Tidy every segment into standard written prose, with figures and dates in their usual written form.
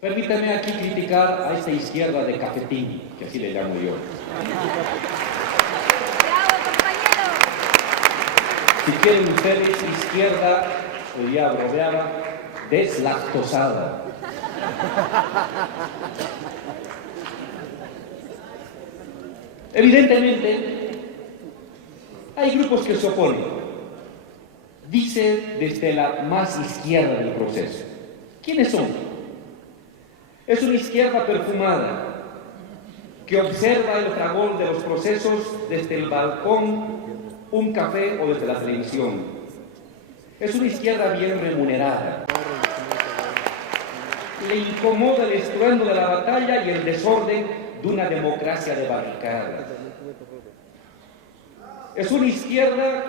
Permítame aquí criticar a esta izquierda de cafetín, que así le llamo yo. ¡Bravo, compañero! Si quieren ustedes, izquierda, hoy día abreviada, deslactosada. Evidentemente, hay grupos que se oponen. Dice desde la más izquierda del proceso. ¿Quiénes son? Es una izquierda perfumada que observa el fragor de los procesos desde el balcón, un café o desde la televisión. Es una izquierda bien remunerada. Le incomoda el estruendo de la batalla y el desorden de una democracia de barricada. Es una izquierda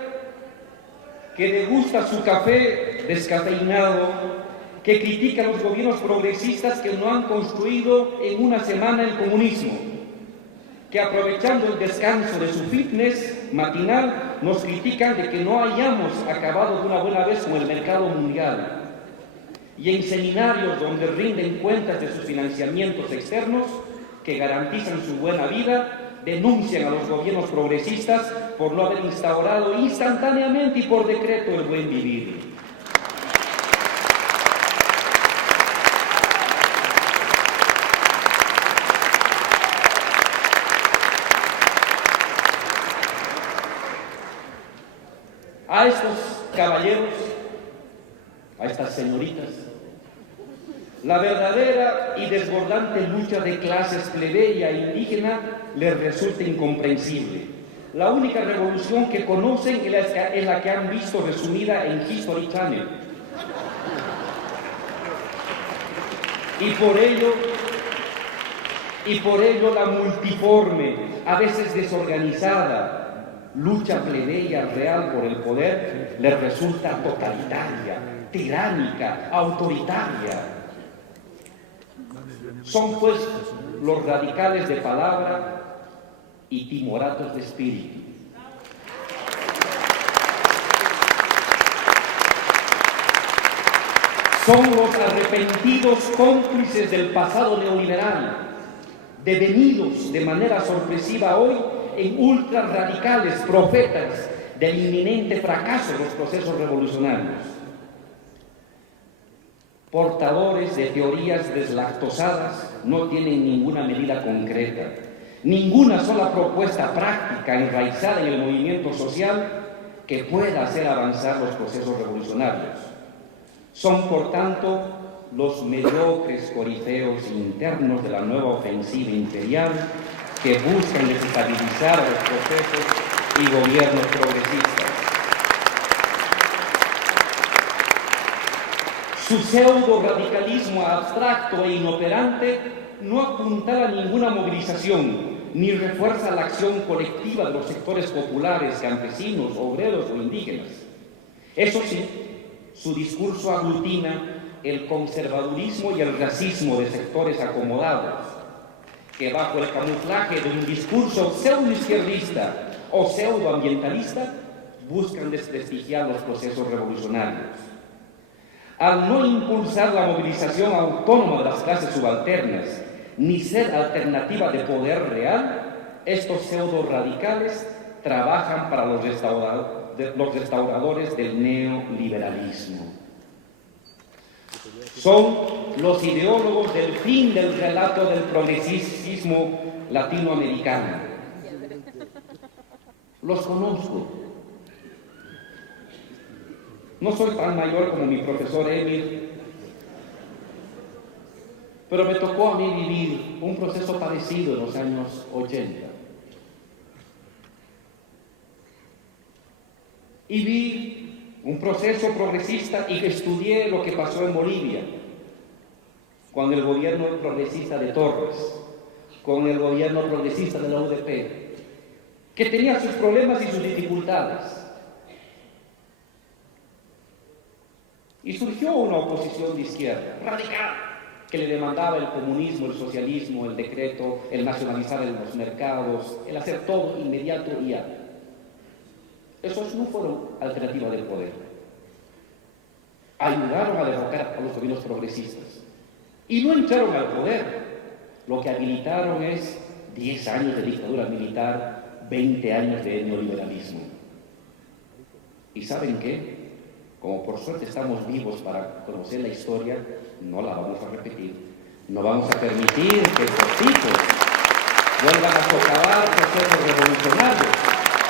que degusta su café descafeinado, que critica a los gobiernos progresistas que no han construido en una semana el comunismo, que aprovechando el descanso de su fitness matinal nos critican de que no hayamos acabado de una buena vez con el mercado mundial. Y en seminarios donde rinden cuentas de sus financiamientos externos que garantizan su buena vida, denuncian a los gobiernos progresistas por no haber instaurado instantáneamente y por decreto el buen vivir. A estos caballeros, a estas señoritas, la verdadera y desbordante lucha de clases plebeya e indígena les resulta incomprensible. La única revolución que conocen es la que han visto resumida en History Channel. Y por ello la multiforme, a veces desorganizada, lucha plebeya real por el poder les resulta totalitaria, tiránica, autoritaria. Son pues los radicales de palabra y timoratos de espíritu. Son los arrepentidos cómplices del pasado neoliberal, devenidos de manera sorpresiva hoy en ultrarradicales profetas del inminente fracaso de los procesos revolucionarios. Portadores de teorías deslactosadas no tienen ninguna medida concreta, ninguna sola propuesta práctica enraizada en el movimiento social que pueda hacer avanzar los procesos revolucionarios. Son, por tanto, los mediocres corifeos internos de la nueva ofensiva imperial que buscan desestabilizar a los procesos y gobiernos progresistas. Su pseudo-radicalismo abstracto e inoperante no apuntala a ninguna movilización, ni refuerza la acción colectiva de los sectores populares, campesinos, obreros o indígenas. Eso sí, su discurso aglutina el conservadurismo y el racismo de sectores acomodados, que bajo el camuflaje de un discurso pseudo-izquierdista o pseudo-ambientalista buscan desprestigiar los procesos revolucionarios. Al no impulsar la movilización autónoma de las clases subalternas, ni ser alternativa de poder real, estos pseudo-radicales trabajan para los restauradores del neoliberalismo. Son los ideólogos del fin del relato del progresismo latinoamericano. Los conozco. No soy tan mayor como mi profesor Emil, pero me tocó a mí vivir un proceso parecido en los años 80. Y vi un proceso progresista y estudié lo que pasó en Bolivia, con el gobierno progresista de Torres, con el gobierno progresista de la UDP, que tenía sus problemas y sus dificultades. Y surgió una oposición de izquierda, radical, que le demandaba el comunismo, el socialismo, el decreto, el nacionalizar los mercados, el hacer todo inmediato y ya. Esos no fueron alternativas del poder. Ayudaron a derrocar a los gobiernos progresistas. Y no entraron al poder. Lo que habilitaron es 10 años de dictadura militar, 20 años de neoliberalismo. ¿Y saben qué? Como por suerte estamos vivos para conocer la historia, no la vamos a repetir. No vamos a permitir que estos tipos vuelvan a socavar procesos revolucionarios,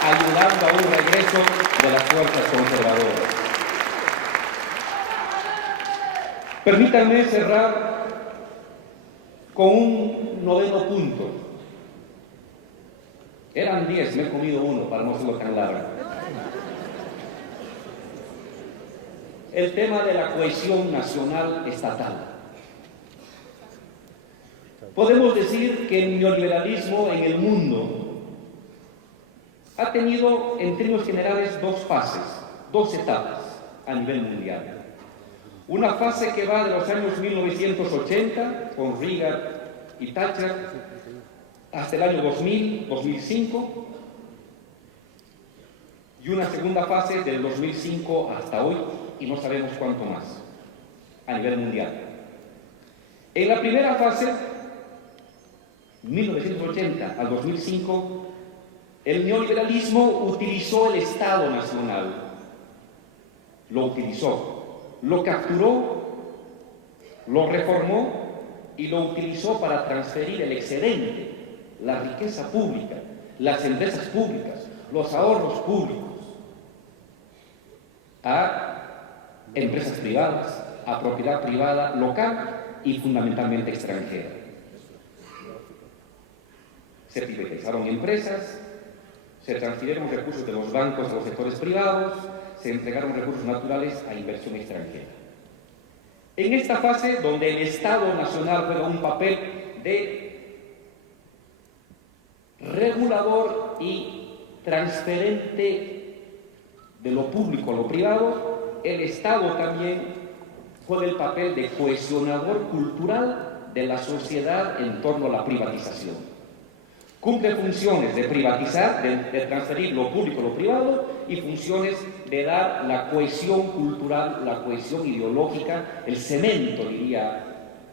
ayudando a un regreso de las fuerzas conservadoras. Permítanme cerrar con un noveno punto. Eran 10, me he comido uno para no hacerlo tan largo. El tema de la cohesión nacional estatal. Podemos decir que el neoliberalismo en el mundo ha tenido, en términos generales, dos fases, dos etapas a nivel mundial. Una fase que va de los años 1980, con Reagan y Thatcher, hasta el año 2000, 2005, y una segunda fase del 2005 hasta hoy, y no sabemos cuánto más, a nivel mundial. En la primera fase, 1980 al 2005, el neoliberalismo utilizó el Estado Nacional, lo utilizó, lo capturó, lo reformó y lo utilizó para transferir el excedente, la riqueza pública, las empresas públicas, los ahorros públicos, a empresas privadas, a propiedad privada local y fundamentalmente extranjera. Se privatizaron empresas, se transfirieron recursos de los bancos a los sectores privados, se entregaron recursos naturales a inversión extranjera. En esta fase, donde el Estado Nacional juega un papel de regulador y transferente de lo público a lo privado, el Estado también juega el papel de cohesionador cultural de la sociedad en torno a la privatización. Cumple funciones de privatizar, de transferir lo público a lo privado, y funciones de dar la cohesión cultural, la cohesión ideológica, el cemento, diría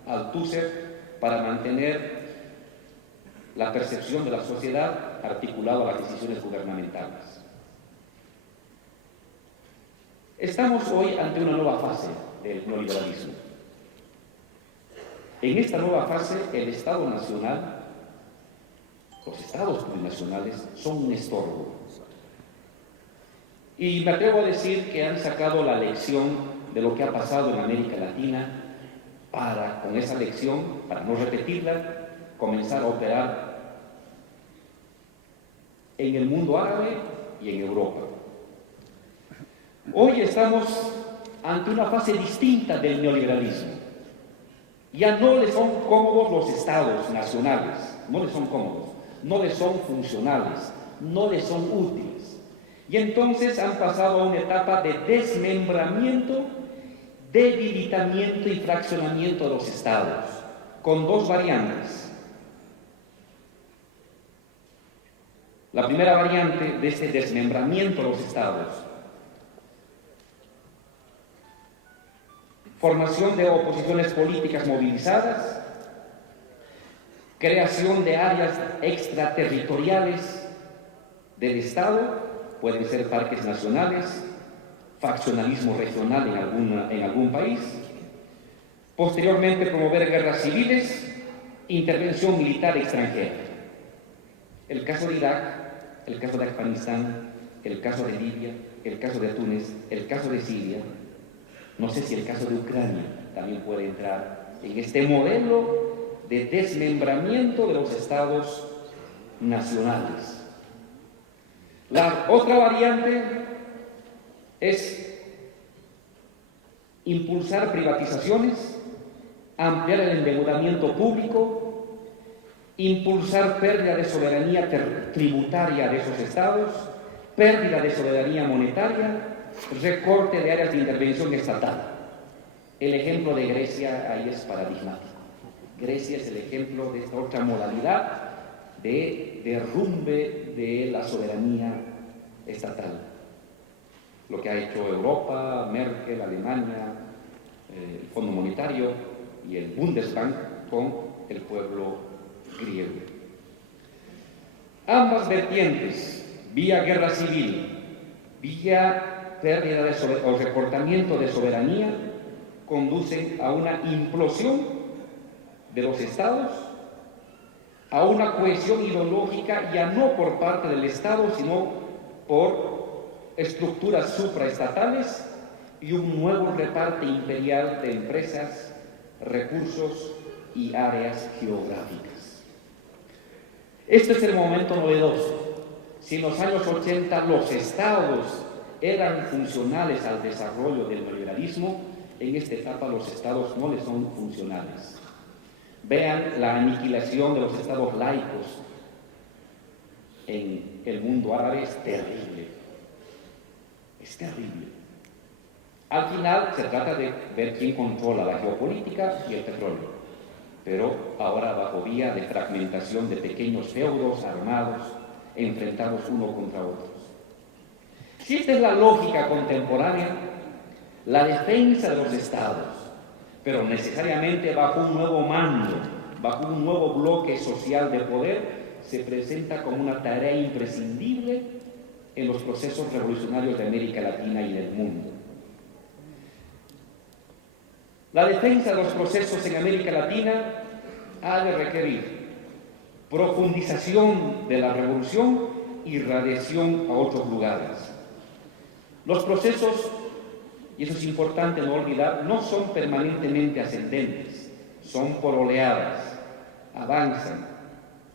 Althusser, para mantener la percepción de la sociedad articulada a las decisiones gubernamentales. Estamos hoy ante una nueva fase del neoliberalismo. En esta nueva fase, el Estado Nacional, los estados plurinacionales, son un estorbo. Y me atrevo a decir que han sacado la lección de lo que ha pasado en América Latina para, con esa lección, para no repetirla, comenzar a operar en el mundo árabe y en Europa. Hoy estamos ante una fase distinta del neoliberalismo. Ya no les son cómodos los estados nacionales, no les son cómodos, no les son funcionales, no les son útiles. Y entonces han pasado a una etapa de desmembramiento, debilitamiento y fraccionamiento de los estados, con dos variantes. La primera variante de este desmembramiento de los estados: formación de oposiciones políticas movilizadas, creación de áreas extraterritoriales del Estado, pueden ser parques nacionales, faccionalismo regional en algún país, posteriormente promover guerras civiles, intervención militar extranjera. El caso de Irak, el caso de Afganistán, el caso de Libia, el caso de Túnez, el caso de Siria, no sé si el caso de Ucrania también puede entrar en este modelo de desmembramiento de los estados nacionales. La otra variante es impulsar privatizaciones, ampliar el endeudamiento público, impulsar pérdida de soberanía tributaria de esos estados, pérdida de soberanía monetaria, recorte de áreas de intervención estatal. El ejemplo de Grecia ahí es paradigmático. Grecia es el ejemplo de esta otra modalidad de derrumbe de la soberanía estatal. Lo que ha hecho Europa, Merkel, Alemania, el Fondo Monetario, y el Bundesbank con el pueblo griego. Ambas vertientes, vía guerra civil, vía pérdida o recortamiento de soberanía, conducen a una implosión de los estados, a una cohesión ideológica ya no por parte del Estado, sino por estructuras supraestatales y un nuevo reparte imperial de empresas, recursos y áreas geográficas. Este es el momento novedoso. Si en los años 80 los estados eran funcionales al desarrollo del neoliberalismo, en esta etapa los estados no les son funcionales. Vean la aniquilación de los estados laicos en el mundo árabe, es terrible. Es terrible. Al final se trata de ver quién controla la geopolítica y el petróleo, pero ahora bajo vía de fragmentación de pequeños feudos armados enfrentados uno contra otros. Si esta es la lógica contemporánea, la defensa de los estados, pero necesariamente bajo un nuevo mando, bajo un nuevo bloque social de poder, se presenta como una tarea imprescindible en los procesos revolucionarios de América Latina y del mundo. La defensa de los procesos en América Latina ha de requerir profundización de la revolución y radiación a otros lugares. Los procesos, y eso es importante no olvidar, no son permanentemente ascendentes, son por oleadas, avanzan,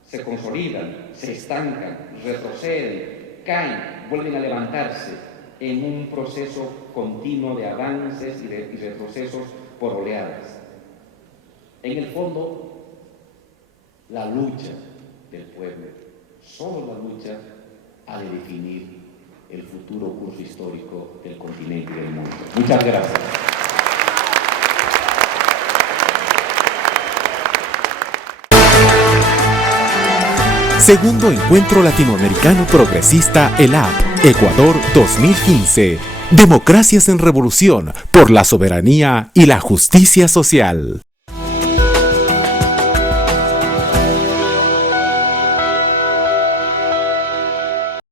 se consolidan, se estancan, retroceden, caen, vuelven a levantarse en un proceso continuo de avances y retrocesos por oleadas. En el fondo, la lucha del pueblo, solo la lucha ha de definir el futuro curso histórico del continente y del mundo. Muchas gracias. Segundo Encuentro Latinoamericano Progresista ELAP, Ecuador 2015. Democracias en Revolución por la soberanía y la justicia social.